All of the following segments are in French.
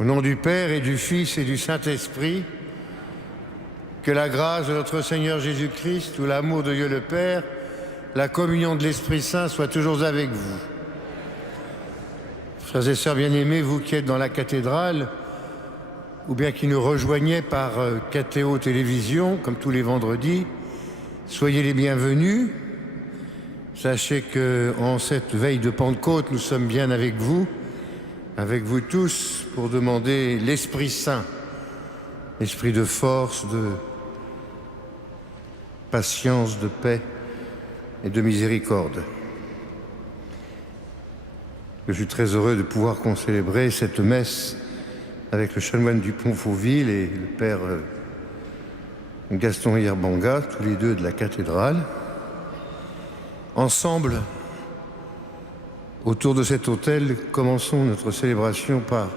Au nom du Père et du Fils et du Saint-Esprit, que la grâce de notre Seigneur Jésus-Christ, ou l'amour de Dieu le Père, la communion de l'Esprit Saint soit toujours avec vous. Frères et sœurs bien-aimés, vous qui êtes dans la cathédrale, ou bien qui nous rejoignez par KTO Télévision, comme tous les vendredis, soyez les bienvenus. Sachez qu'en cette veille de Pentecôte, nous sommes bien avec vous tous, pour demander l'Esprit Saint, l'esprit de force, de patience, de paix et de miséricorde. Je suis très heureux de pouvoir concélébrer cette messe avec le chanoine du Pont-Fauville et le père Gaston Yerbanga, tous les deux de la cathédrale. Ensemble, autour de cet autel, commençons notre célébration par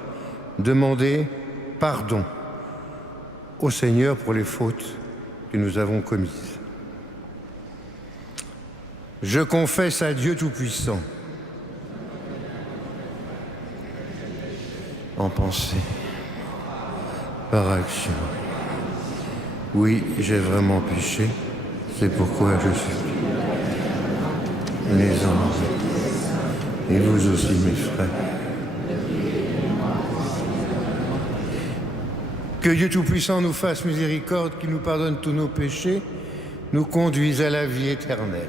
demander pardon au Seigneur pour les fautes que nous avons commises. Je confesse à Dieu Tout-Puissant, en pensée, par action. Oui, j'ai vraiment péché, c'est pourquoi je suis les anges, et vous aussi mes frères. Que Dieu Tout-Puissant nous fasse miséricorde, qu'il nous pardonne tous nos péchés, nous conduise à la vie éternelle.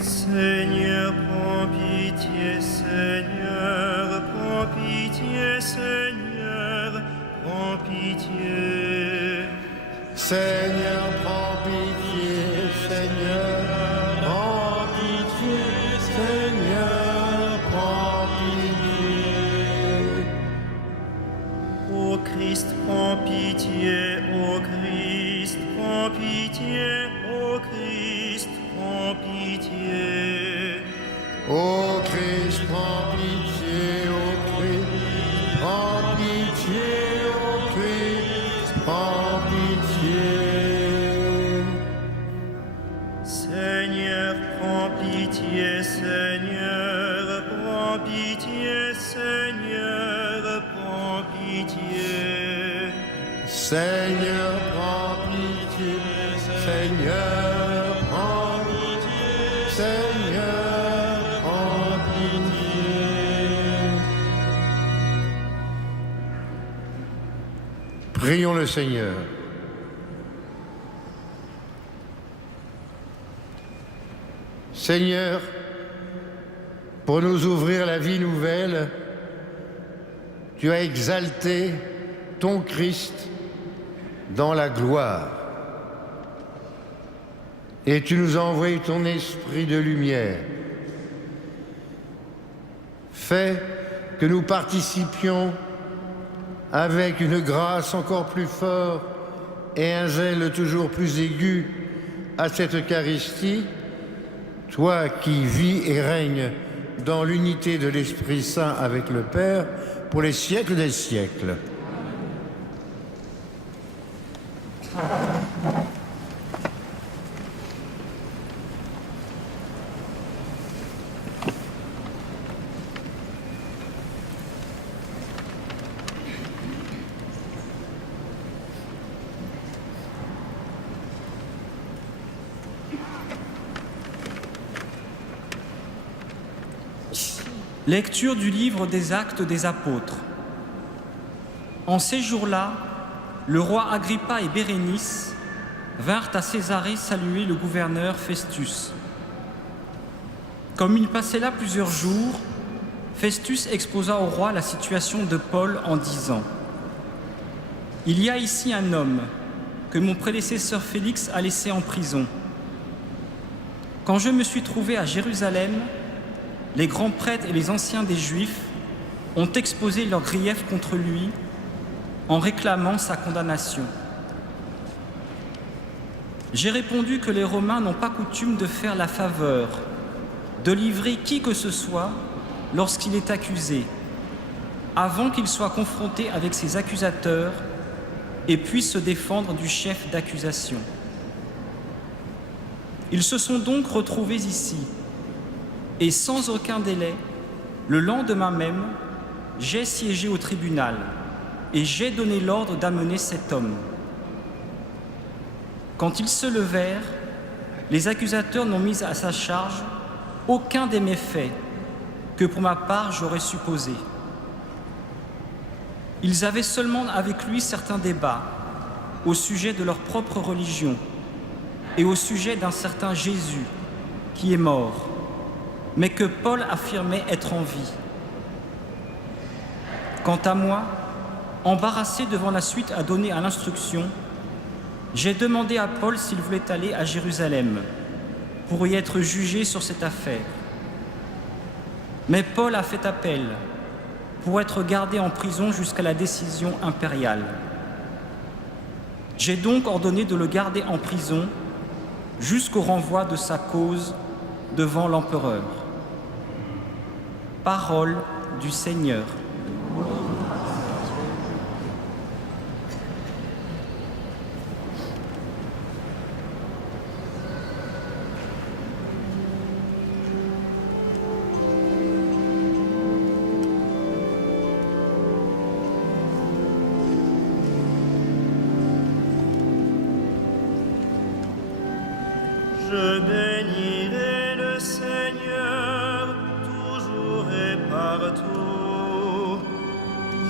Seigneur, prends pitié, Seigneur, prends pitié, Seigneur, prends pitié. Seigneur, prends pitié, Seigneur, prends pitié, Seigneur, prends pitié. Ô Christ, prends pitié, ô Christ, prends pitié, ô Christ, prends pitié. Ô Christ, prends pitié, ô Christ, prends pitié, ô Christ, prends pitié. Seigneur, prends pitié, Seigneur, prends pitié, Seigneur, prends pitié. Seigneur, prends pitié, Seigneur, prends pitié, Seigneur, prends pitié. Prions le Seigneur. Seigneur, pour nous ouvrir la vie nouvelle, tu as exalté ton Christ dans la gloire. Et tu nous as envoyé ton esprit de lumière. Fais que nous participions avec une grâce encore plus forte et un zèle toujours plus aigu à cette Eucharistie, toi qui vis et règnes dans l'unité de l'Esprit Saint avec le Père pour les siècles des siècles. Lecture du livre des Actes des Apôtres. En ces jours-là, le roi Agrippa et Bérénice vinrent à Césarée saluer le gouverneur Festus. Comme il passait là plusieurs jours, Festus exposa au roi la situation de Paul en disant : « Il y a ici un homme que mon prédécesseur Félix a laissé en prison. Quand je me suis trouvé à Jérusalem, les grands prêtres et les anciens des Juifs ont exposé leurs griefs contre lui en réclamant sa condamnation. J'ai répondu que les Romains n'ont pas coutume de faire la faveur de livrer qui que ce soit lorsqu'il est accusé, avant qu'il soit confronté avec ses accusateurs et puisse se défendre du chef d'accusation. Ils se sont donc retrouvés ici, Et sans aucun délai, le lendemain même, j'ai siégé au tribunal et j'ai donné l'ordre d'amener cet homme. Quand ils se levèrent, les accusateurs n'ont mis à sa charge aucun des méfaits que pour ma part j'aurais supposé. Ils avaient seulement avec lui certains débats au sujet de leur propre religion et au sujet d'un certain Jésus qui est mort, mais que Paul affirmait être en vie. Quant à moi, embarrassé devant la suite à donner à l'instruction, j'ai demandé à Paul s'il voulait aller à Jérusalem pour y être jugé sur cette affaire. Mais Paul a fait appel pour être gardé en prison jusqu'à la décision impériale. J'ai donc ordonné de le garder en prison jusqu'au renvoi de sa cause devant l'empereur. Parole du Seigneur. Je bénirai le Seigneur toujours et partout.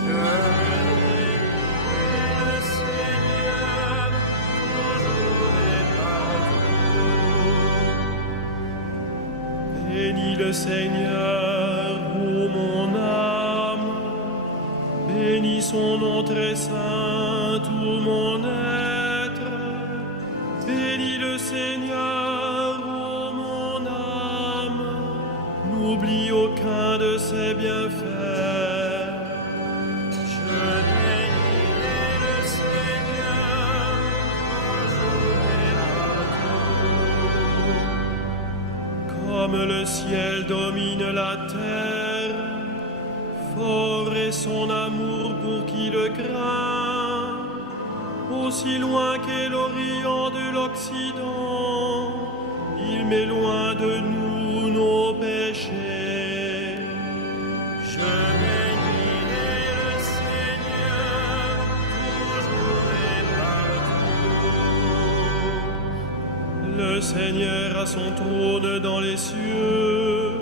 Je bénirai le Seigneur toujours et partout. Bénis le Seigneur, ô mon âme. Bénis son nom très saint, tout mon être. Bénis le Seigneur, ô mon âme, n'oublie aucun de ses bienfaits. Je bénirai le Seigneur toujours et partout. Comme le ciel domine la terre, fort est son amour pour qui le craint. Aussi loin qu'est l'Orient de l'Occident, il met loin de nous nos péchés. Je bénirai le Seigneur toujours et partout. Le Seigneur a son trône dans les cieux,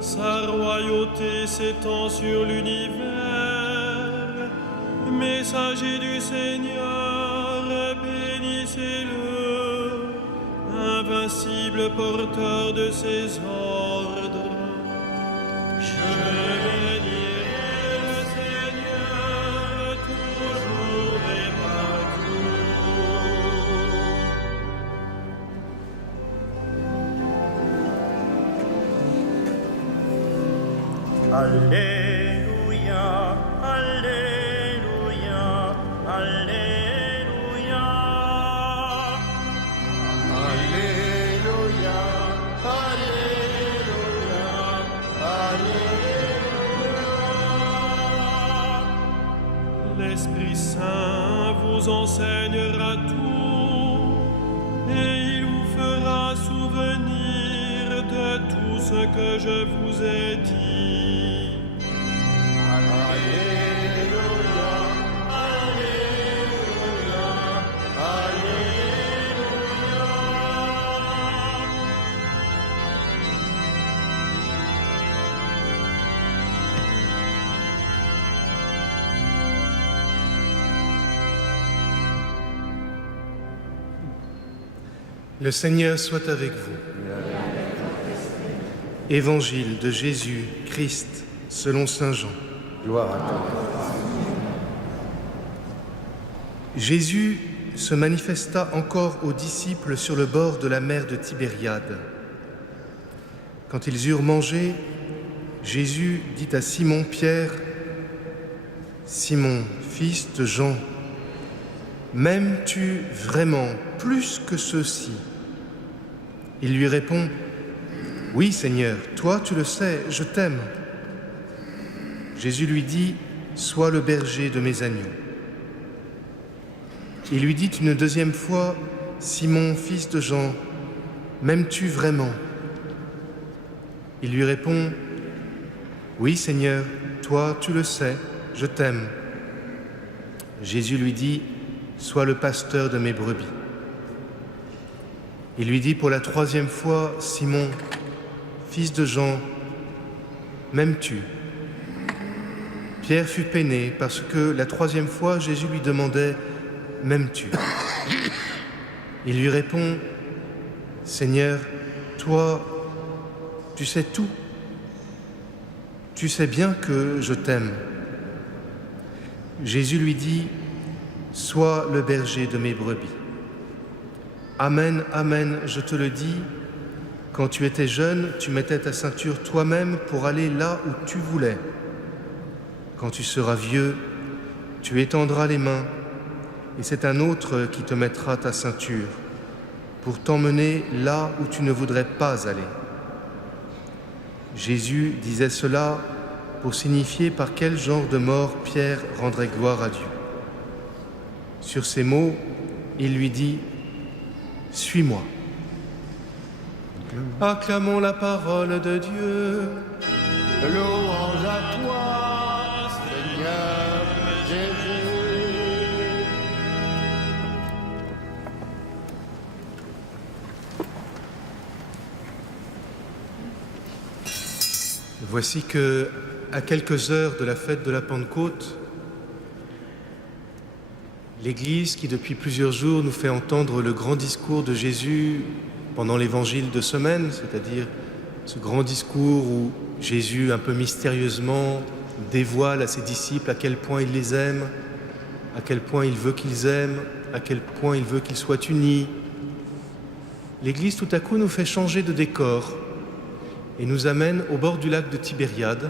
sa royauté s'étend sur l'univers. Messager du Seigneur, bénissez-le, invincible porteur de ses ordres. Je bénirai le Seigneur toujours et partout. Alléluia, Alléluia, Alléluia. Alléluia, Alléluia, Alléluia. L'Esprit Saint vous enseignera tout et il vous fera souvenir de tout ce que je vous ai dit. Alléluia, Alléluia, Alléluia. Le Seigneur soit avec vous. Évangile de Jésus-Christ selon saint Jean. Gloire à toi. Jésus se manifesta encore aux disciples sur le bord de la mer de Tibériade. Quand ils eurent mangé, Jésus dit à Simon-Pierre, « Simon, fils de Jean, m'aimes-tu vraiment plus que ceux-ci » Il lui répond, « Oui, Seigneur, toi tu le sais, je t'aime. » Jésus lui dit, « Sois le berger de mes agneaux. » Il lui dit une deuxième fois, « Simon, fils de Jean, m'aimes-tu vraiment » Il lui répond, « Oui, Seigneur, toi, tu le sais, je t'aime. » Jésus lui dit, « Sois le pasteur de mes brebis. » Il lui dit pour la 3e fois, « Simon, fils de Jean, m'aimes-tu » Pierre fut peiné parce que la 3e fois, Jésus lui demandait « M'aimes-tu » Il lui répond « Seigneur, toi, tu sais tout. Tu sais bien que je t'aime. » Jésus lui dit « Sois le berger de mes brebis. Amen, amen, je te le dis, quand tu étais jeune, tu mettais ta ceinture toi-même pour aller là où tu voulais. Quand tu seras vieux, tu étendras les mains, et c'est un autre qui te mettra ta ceinture, pour t'emmener là où tu ne voudrais pas aller. » Jésus disait cela pour signifier par quel genre de mort Pierre rendrait gloire à Dieu. Sur ces mots, il lui dit « Suis-moi ». Acclamons la parole de Dieu. Louange à toi, Seigneur Jésus. Voici que, à quelques heures de la fête de la Pentecôte, l'Église, qui depuis plusieurs jours nous fait entendre le grand discours de Jésus pendant l'évangile de semaine, c'est-à-dire ce grand discours où Jésus, un peu mystérieusement, dévoile à ses disciples à quel point il les aime, à quel point il veut qu'ils aiment, à quel point il veut qu'ils soient unis. L'Église, tout à coup, nous fait changer de décor et nous amène au bord du lac de Tibériade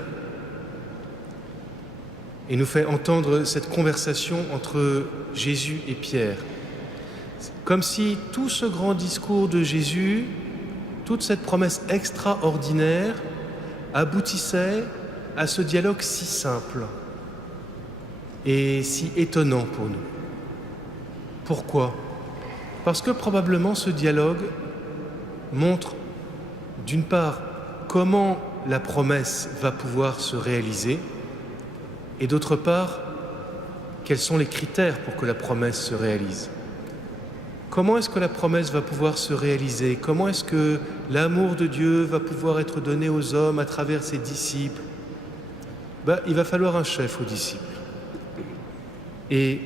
et nous fait entendre cette conversation entre Jésus et Pierre. Comme si tout ce grand discours de Jésus, toute cette promesse extraordinaire aboutissait à ce dialogue si simple et si étonnant pour nous. Pourquoi ? Parce que probablement ce dialogue montre d'une part comment la promesse va pouvoir se réaliser et d'autre part quels sont les critères pour que la promesse se réalise. Comment est-ce que la promesse va pouvoir se réaliser? Comment est-ce que l'amour de Dieu va pouvoir être donné aux hommes à travers ses disciples? Il va falloir un chef aux disciples. Et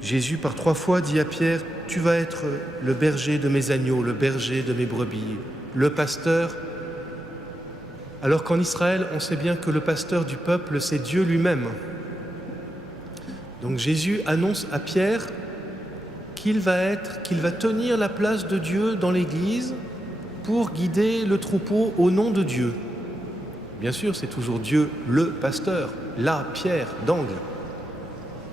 Jésus, par 3 fois, dit à Pierre, « Tu vas être le berger de mes agneaux, le berger de mes brebis, le pasteur. » Alors qu'en Israël, on sait bien que le pasteur du peuple, c'est Dieu lui-même. Donc Jésus annonce à Pierre qu'il va tenir la place de Dieu dans l'Église pour guider le troupeau au nom de Dieu. Bien sûr, c'est toujours Dieu, le pasteur, la pierre d'angle.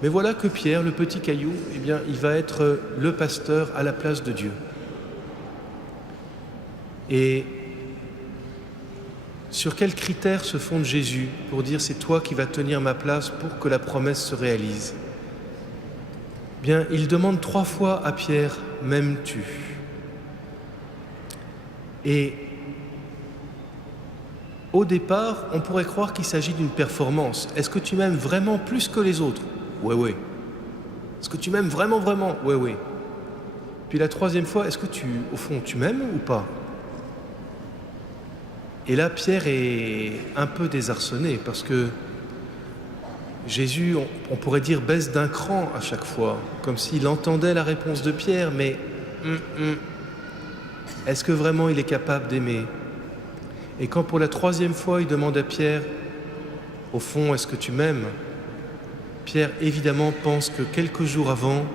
Mais voilà que Pierre, le petit caillou, il va être le pasteur à la place de Dieu. Et sur quels critères se fonde Jésus pour dire c'est toi qui vas tenir ma place pour que la promesse se réalise? Il demande 3 fois à Pierre, « M'aimes-tu » Et au départ, on pourrait croire qu'il s'agit d'une performance. Est-ce que tu m'aimes vraiment plus que les autres? Ouais, ouais. Est-ce que tu m'aimes vraiment, vraiment? Ouais, ouais. Puis la 3e fois, est-ce que au fond, tu m'aimes ou pas? Et là, Pierre est un peu désarçonné parce que Jésus, on pourrait dire, baisse d'un cran à chaque fois, comme s'il entendait la réponse de Pierre, mais est-ce que vraiment il est capable d'aimer? Et quand pour la 3e fois, il demande à Pierre, au fond, est-ce que tu m'aimes? Pierre, évidemment, pense que quelques jours avant,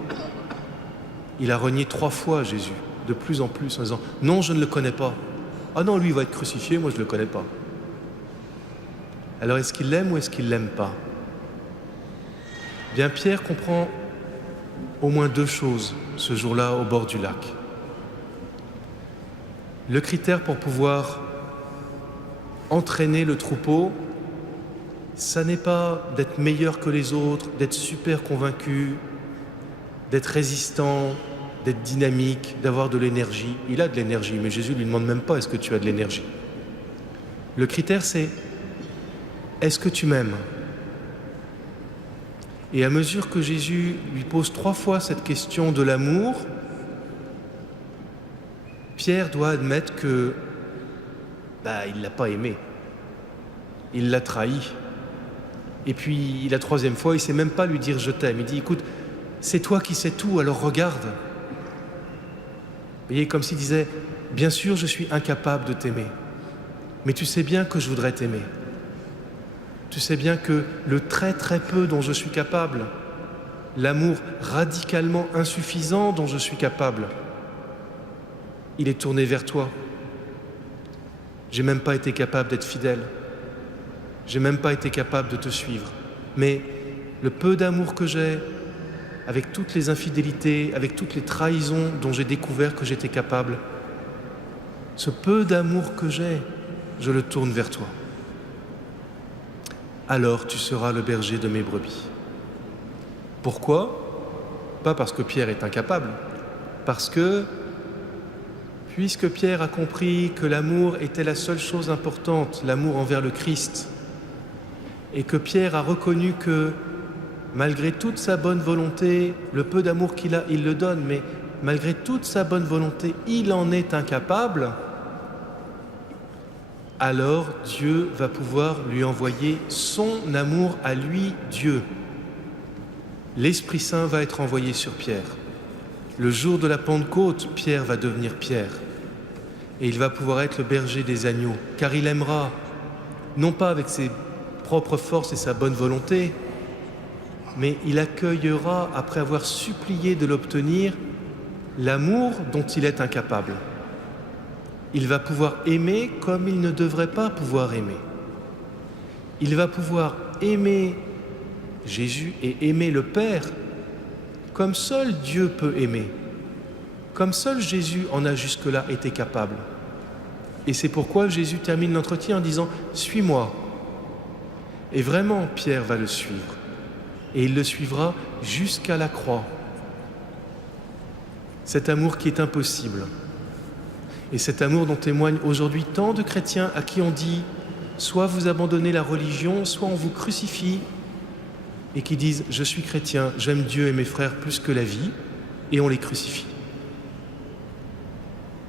il a renié 3 fois Jésus, de plus en plus, en disant, non, je ne le connais pas. Ah non, lui, il va être crucifié, moi, je ne le connais pas. Alors, est-ce qu'il l'aime ou est-ce qu'il ne l'aime pas? Pierre comprend au moins 2 choses ce jour-là au bord du lac. Le critère pour pouvoir entraîner le troupeau, ça n'est pas d'être meilleur que les autres, d'être super convaincu, d'être résistant, d'être dynamique, d'avoir de l'énergie. Il a de l'énergie, mais Jésus ne lui demande même pas « est-ce que tu as de l'énergie ?» Le critère, c'est « Est-ce que tu m'aimes ?» Et à mesure que Jésus lui pose 3 fois cette question de l'amour, Pierre doit admettre que il ne l'a pas aimé. Il l'a trahi. Et puis la 3e fois, il ne sait même pas lui dire « je t'aime ». Il dit « écoute, c'est toi qui sais tout, alors regarde ». Vous voyez, comme s'il disait « bien sûr, je suis incapable de t'aimer, mais tu sais bien que je voudrais t'aimer. Tu sais bien que le très très peu dont je suis capable, l'amour radicalement insuffisant dont je suis capable, il est tourné vers toi. J'ai même pas été capable d'être fidèle. J'ai même pas été capable de te suivre. Mais le peu d'amour que j'ai, avec toutes les infidélités, avec toutes les trahisons dont j'ai découvert que j'étais capable, ce peu d'amour que j'ai, je le tourne vers toi. Alors tu seras le berger de mes brebis. Pourquoi ? Pas parce que Pierre est incapable, parce que, puisque Pierre a compris que l'amour était la seule chose importante, l'amour envers le Christ, et que Pierre a reconnu que, malgré toute sa bonne volonté, le peu d'amour qu'il a, il le donne, mais malgré toute sa bonne volonté, il en est incapable, alors Dieu va pouvoir lui envoyer son amour à lui, Dieu. L'Esprit Saint va être envoyé sur Pierre. Le jour de la Pentecôte, Pierre va devenir Pierre. Et il va pouvoir être le berger des agneaux, car il aimera, non pas avec ses propres forces et sa bonne volonté, mais il accueillera, après avoir supplié de l'obtenir, l'amour dont il est incapable. Il va pouvoir aimer comme il ne devrait pas pouvoir aimer. Il va pouvoir aimer Jésus et aimer le Père comme seul Dieu peut aimer, comme seul Jésus en a jusque-là été capable. Et c'est pourquoi Jésus termine l'entretien en disant « Suis-moi ». Et vraiment, Pierre va le suivre. Et il le suivra jusqu'à la croix. Cet amour qui est impossible. Et cet amour dont témoignent aujourd'hui tant de chrétiens à qui on dit « soit vous abandonnez la religion, soit on vous crucifie » et qui disent « je suis chrétien, j'aime Dieu et mes frères plus que la vie » et on les crucifie.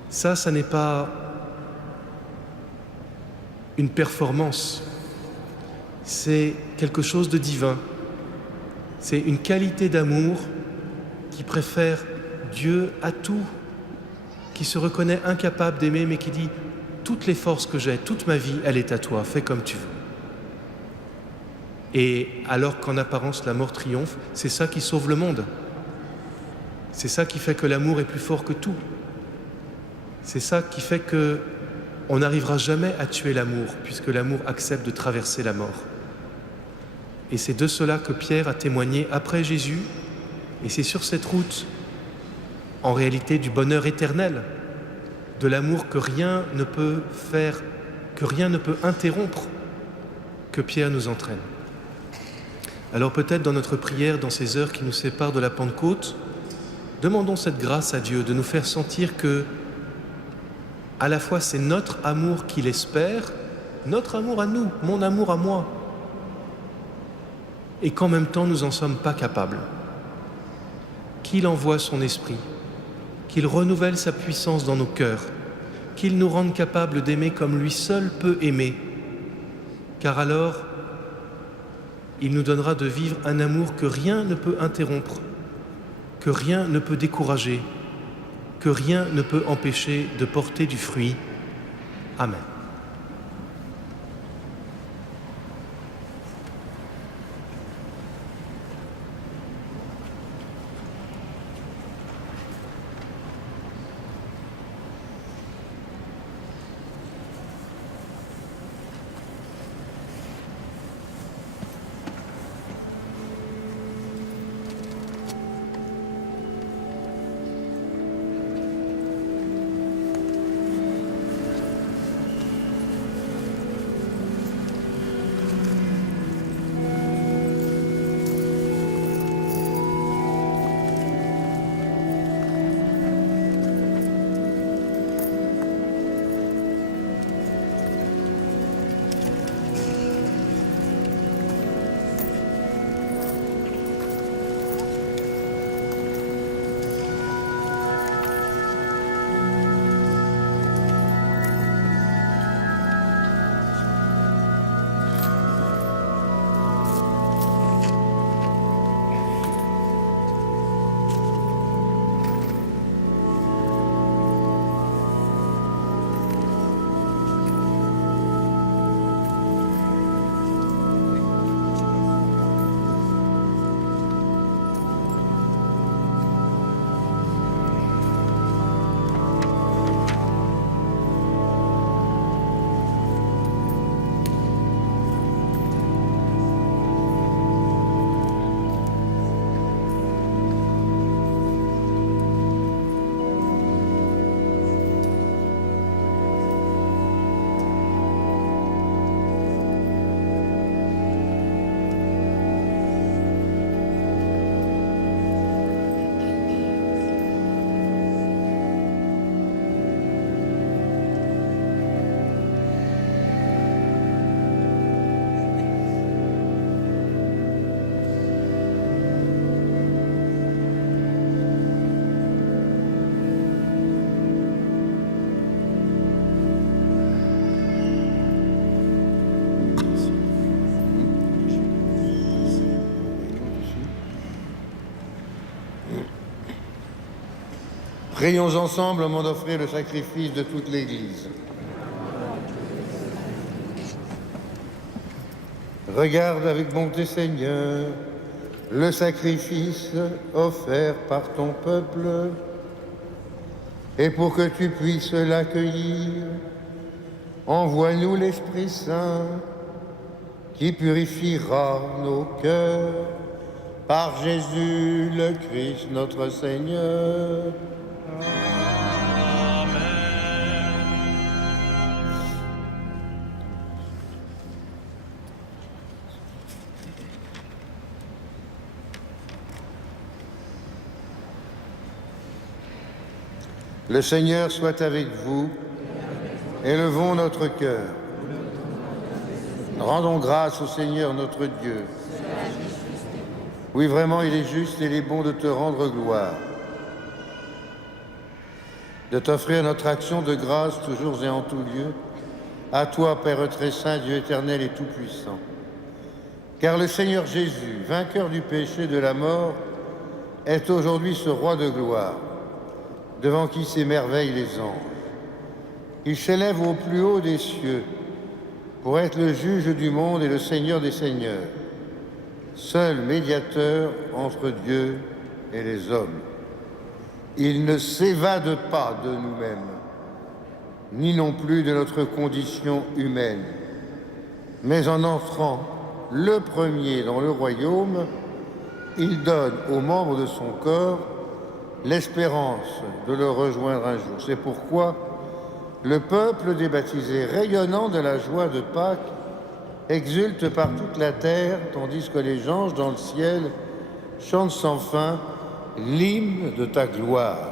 Ça n'est pas une performance, c'est quelque chose de divin. C'est une qualité d'amour qui préfère Dieu à tout, qui se reconnaît incapable d'aimer, mais qui dit « toutes les forces que j'ai, toute ma vie, elle est à toi, fais comme tu veux ». Et alors qu'en apparence la mort triomphe, c'est ça qui sauve le monde. C'est ça qui fait que l'amour est plus fort que tout. C'est ça qui fait qu'on n'arrivera jamais à tuer l'amour, puisque l'amour accepte de traverser la mort. Et c'est de cela que Pierre a témoigné après Jésus, et c'est sur cette route, en réalité, du bonheur éternel, de l'amour que rien ne peut faire, que rien ne peut interrompre, que Pierre nous entraîne. Alors peut-être dans notre prière, dans ces heures qui nous séparent de la Pentecôte, demandons cette grâce à Dieu de nous faire sentir que, à la fois c'est notre amour qu'il espère, notre amour à nous, mon amour à moi, et qu'en même temps nous n'en sommes pas capables. Qu'il envoie son esprit, qu'il renouvelle sa puissance dans nos cœurs, qu'il nous rende capables d'aimer comme lui seul peut aimer, car alors il nous donnera de vivre un amour que rien ne peut interrompre, que rien ne peut décourager, que rien ne peut empêcher de porter du fruit. Amen. Prions ensemble au moment d'offrir le sacrifice de toute l'Église. Regarde avec bonté, Seigneur, le sacrifice offert par ton peuple, et pour que tu puisses l'accueillir, envoie-nous l'Esprit Saint qui purifiera nos cœurs par Jésus le Christ notre Seigneur. Le Seigneur soit avec vous. Élevons notre cœur. Rendons grâce au Seigneur notre Dieu. Oui, vraiment, il est juste et il est bon de te rendre gloire, de t'offrir notre action de grâce toujours et en tout lieu, à toi, Père très saint, Dieu éternel et tout-puissant. Car le Seigneur Jésus, vainqueur du péché, de la mort, est aujourd'hui ce roi de gloire, devant qui s'émerveillent les anges. Il s'élève au plus haut des cieux pour être le juge du monde et le Seigneur des seigneurs, seul médiateur entre Dieu et les hommes. Il ne s'évade pas de nous-mêmes, ni non plus de notre condition humaine, mais en entrant le premier dans le royaume, il donne aux membres de son corps l'espérance de le rejoindre un jour. C'est pourquoi le peuple des baptisés, rayonnant de la joie de Pâques, exulte par toute la terre, tandis que les anges dans le ciel chantent sans fin l'hymne de ta gloire.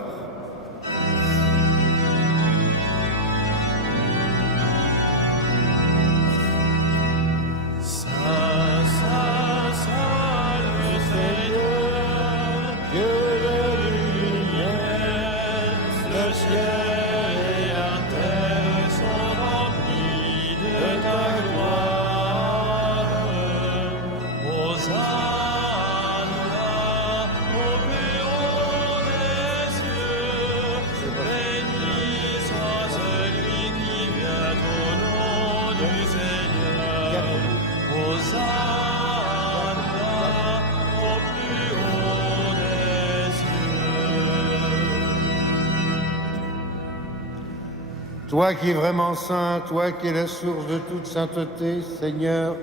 Toi qui es vraiment saint, toi qui es la source de toute sainteté, Seigneur,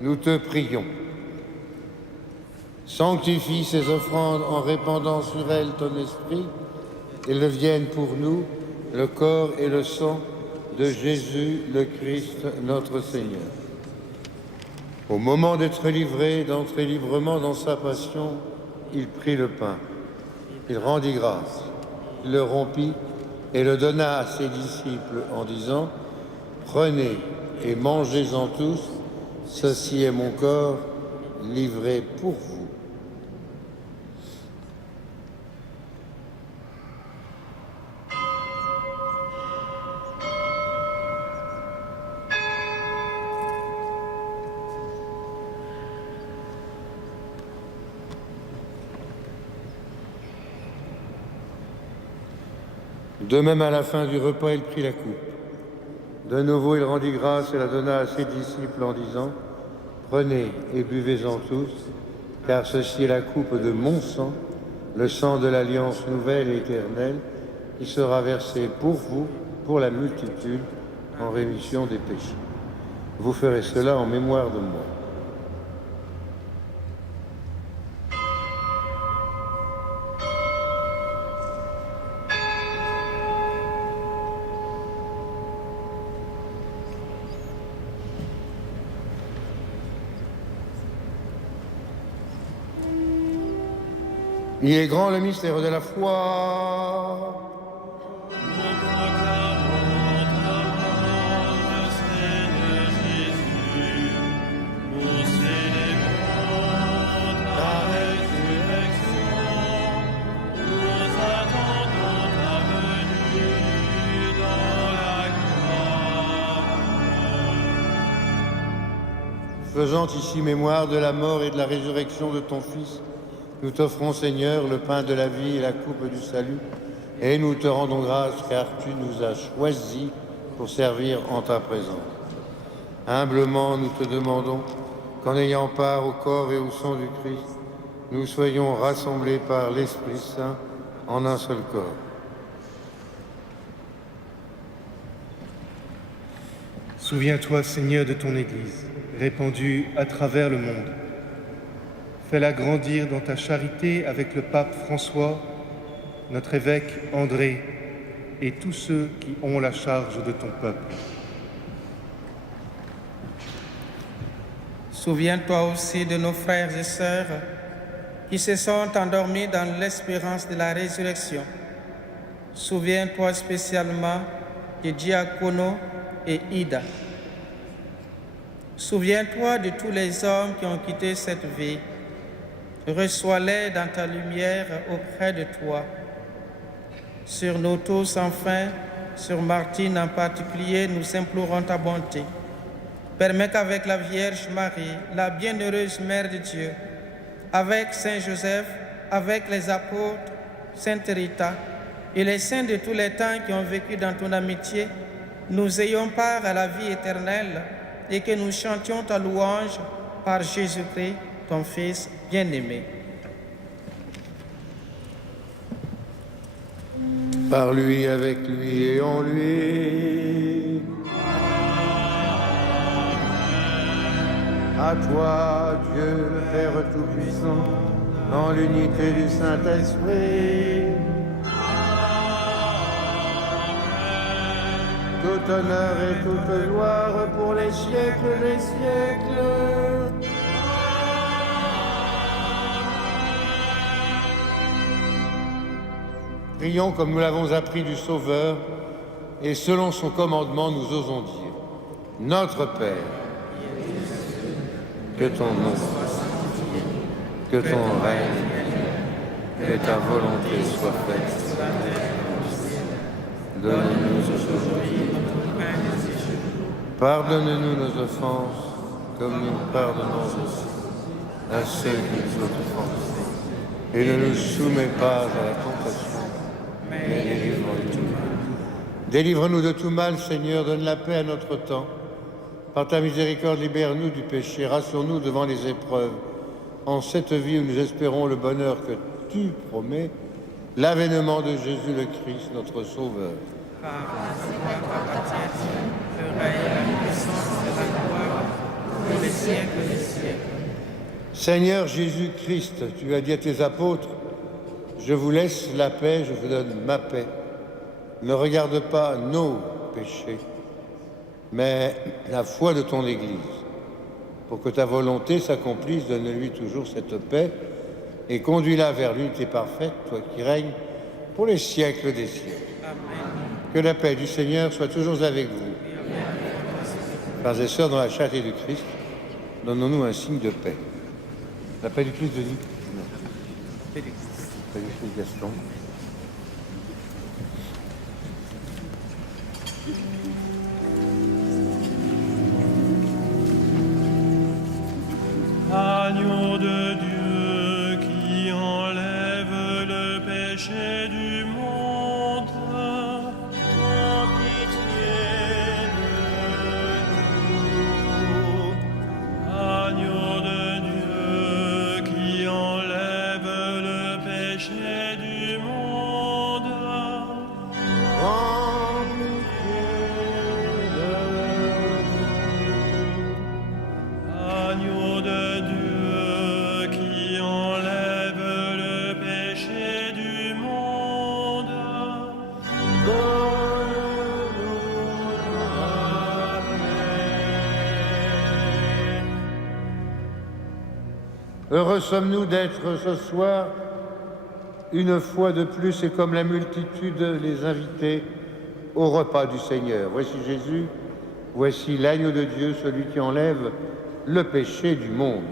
nous te prions. Sanctifie ces offrandes en répandant sur elles ton esprit, et deviennent pour nous le corps et le sang de Jésus le Christ, notre Seigneur. Au moment d'être livré, d'entrer librement dans sa passion, il prit le pain, il rendit grâce, il le rompit et le donna à ses disciples en disant : « Prenez et mangez-en tous, ceci est mon corps livré pour vous. » De même, à la fin du repas, il prit la coupe. De nouveau, il rendit grâce et la donna à ses disciples en disant : « Prenez et buvez-en tous, car ceci est la coupe de mon sang, le sang de l'alliance nouvelle et éternelle, qui sera versé pour vous, pour la multitude, en rémission des péchés. Vous ferez cela en mémoire de moi. » Il est grand le mystère de la foi. Nous proclamons ta mort, Seigneur Jésus. Nous célébrons ta résurrection. Nous attendons ta venue dans la gloire. Faisant ici mémoire de la mort et de la résurrection de ton Fils, nous t'offrons, Seigneur, le pain de la vie et la coupe du salut, Et nous te rendons grâce car tu nous as choisis pour servir en ta présence. Humblement, nous te demandons qu'en ayant part au corps et au sang du Christ, nous soyons rassemblés par l'Esprit Saint en un seul corps. Souviens-toi, Seigneur, de ton Église, répandue à travers le monde. Fais-la grandir dans ta charité avec le pape François, notre évêque André et tous ceux qui ont la charge de ton peuple. Souviens-toi aussi de nos frères et sœurs qui se sont endormis dans l'espérance de la résurrection. Souviens-toi spécialement de Diacono et Ida. Souviens-toi de tous les hommes qui ont quitté cette vie. Reçois-les dans ta lumière auprès de toi. Sur nous tous, enfin, sur Martine en particulier, nous implorons ta bonté. Permets qu'avec la Vierge Marie, la bienheureuse Mère de Dieu, avec Saint Joseph, avec les apôtres, Sainte Rita et les saints de tous les temps qui ont vécu dans ton amitié, nous ayons part à la vie éternelle et que nous chantions ta louange par Jésus-Christ, ton Fils bien-aimé. Par lui, avec lui et en lui. À toi, Dieu le Père Tout-Puissant, dans l'unité du Saint-Esprit. Tout honneur et toute gloire pour les siècles des siècles. Prions comme nous l'avons appris du Sauveur, et selon son commandement, nous osons dire: Notre Père, que ton nom soit sanctifié, que ton règne vienne, que ta volonté soit faite sur la terre comme au ciel. Donne-nous aujourd'hui notre pain de ce jour. Pardonne-nous nos offenses, comme nous pardonnons aussi à ceux qui nous ont offensés. Et ne nous soumets pas à la tentation, mais délivre-nous de tout mal. Délivre-nous de tout mal, Seigneur, donne la paix à notre temps. Par ta miséricorde, libère-nous du péché, rassure-nous devant les épreuves. En cette vie où nous espérons le bonheur que tu promets, l'avènement de Jésus le Christ, notre Sauveur. Car le règne, la puissance et la gloire pour les siècles des siècles. Seigneur Jésus-Christ, tu as dit à tes apôtres: je vous laisse la paix, je vous donne ma paix. Ne regarde pas nos péchés, mais la foi de ton Église. Pour que ta volonté s'accomplisse, donne-lui toujours cette paix et conduis-la vers l'unité parfaite, toi qui règnes pour les siècles des siècles. Amen. Que la paix du Seigneur soit toujours avec vous. Frères et sœurs, dans la charité du Christ, donnons-nous un signe de paix. La paix du Christ, Denis. La paix du Christ, Gaston. Agneau de Dieu qui enlève le péché du monde, Aie pitié de nous. agneau de Dieu qui enlève le péché du monde, En pitié agneau de Dieu qui enlève le péché du monde. Heureux sommes-nous d'être ce soir, une fois de plus, et comme la multitude, les invités au repas du Seigneur. Voici Jésus, voici l'agneau de Dieu, celui qui enlève le péché du monde.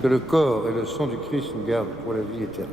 Que le corps et le sang du Christ nous gardent pour la vie éternelle.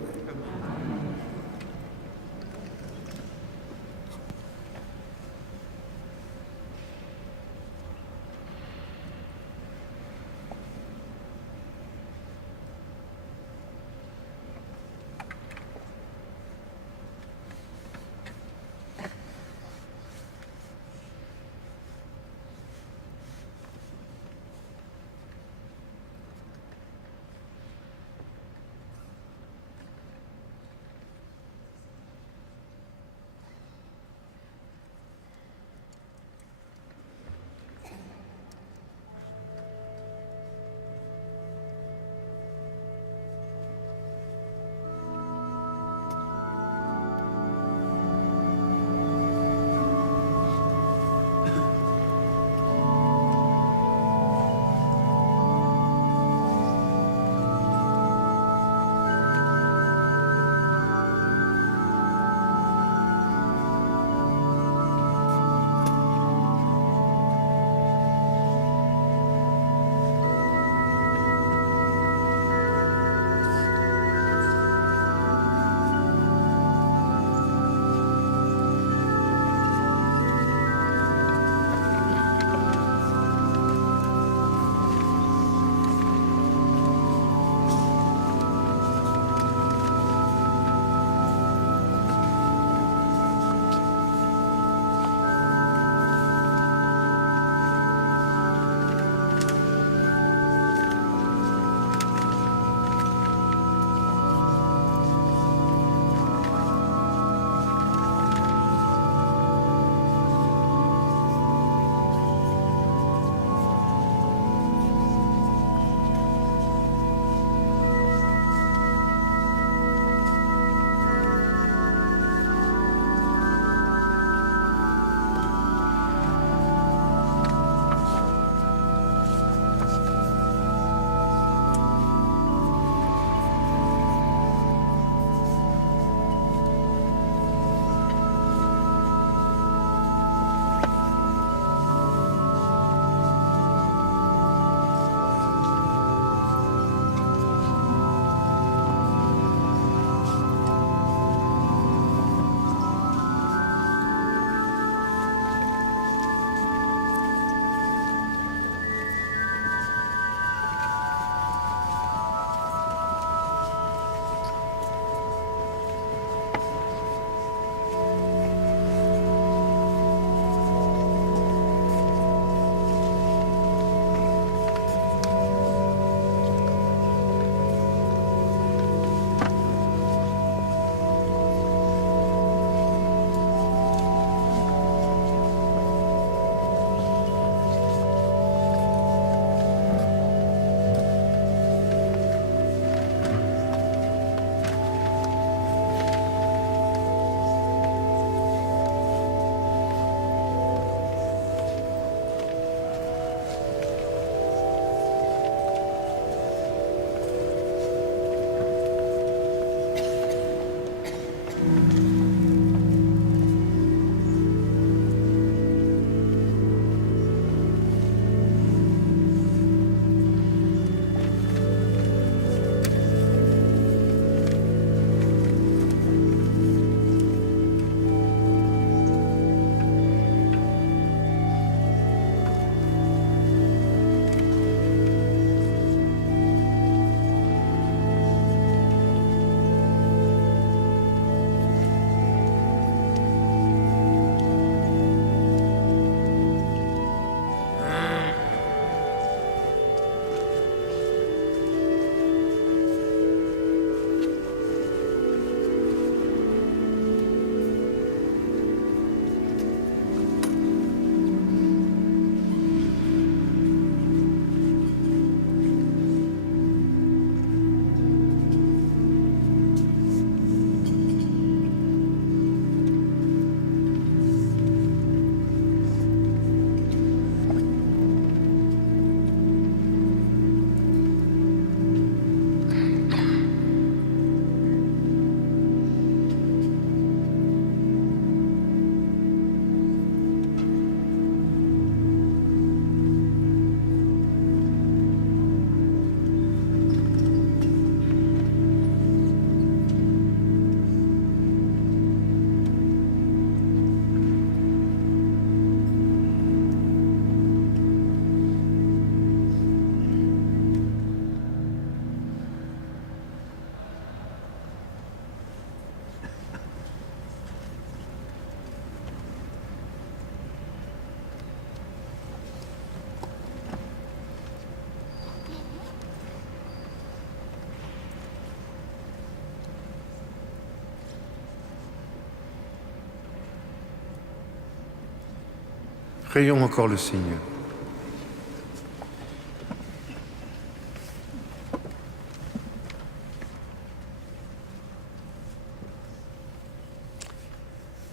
Prions encore le Seigneur.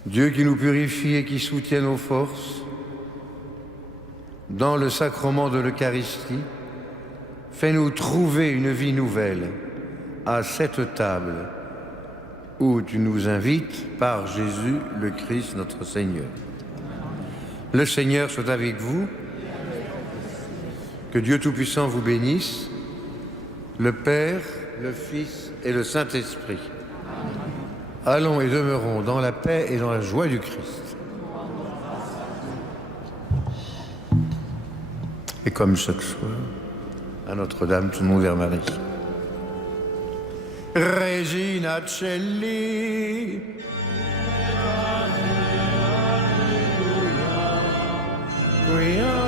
Dieu qui nous purifie et qui soutient nos forces, dans le sacrement de l'Eucharistie, fais-nous trouver une vie nouvelle à cette table où tu nous invites par Jésus le Christ notre Seigneur. Le Seigneur soit avec vous. Que Dieu Tout-Puissant vous bénisse, le Père, le Fils et le Saint-Esprit. Allons et demeurons dans la paix et dans la joie du Christ. Et comme chaque soir, à Notre-Dame, tout le monde vers Marie. Regina Celli. Qui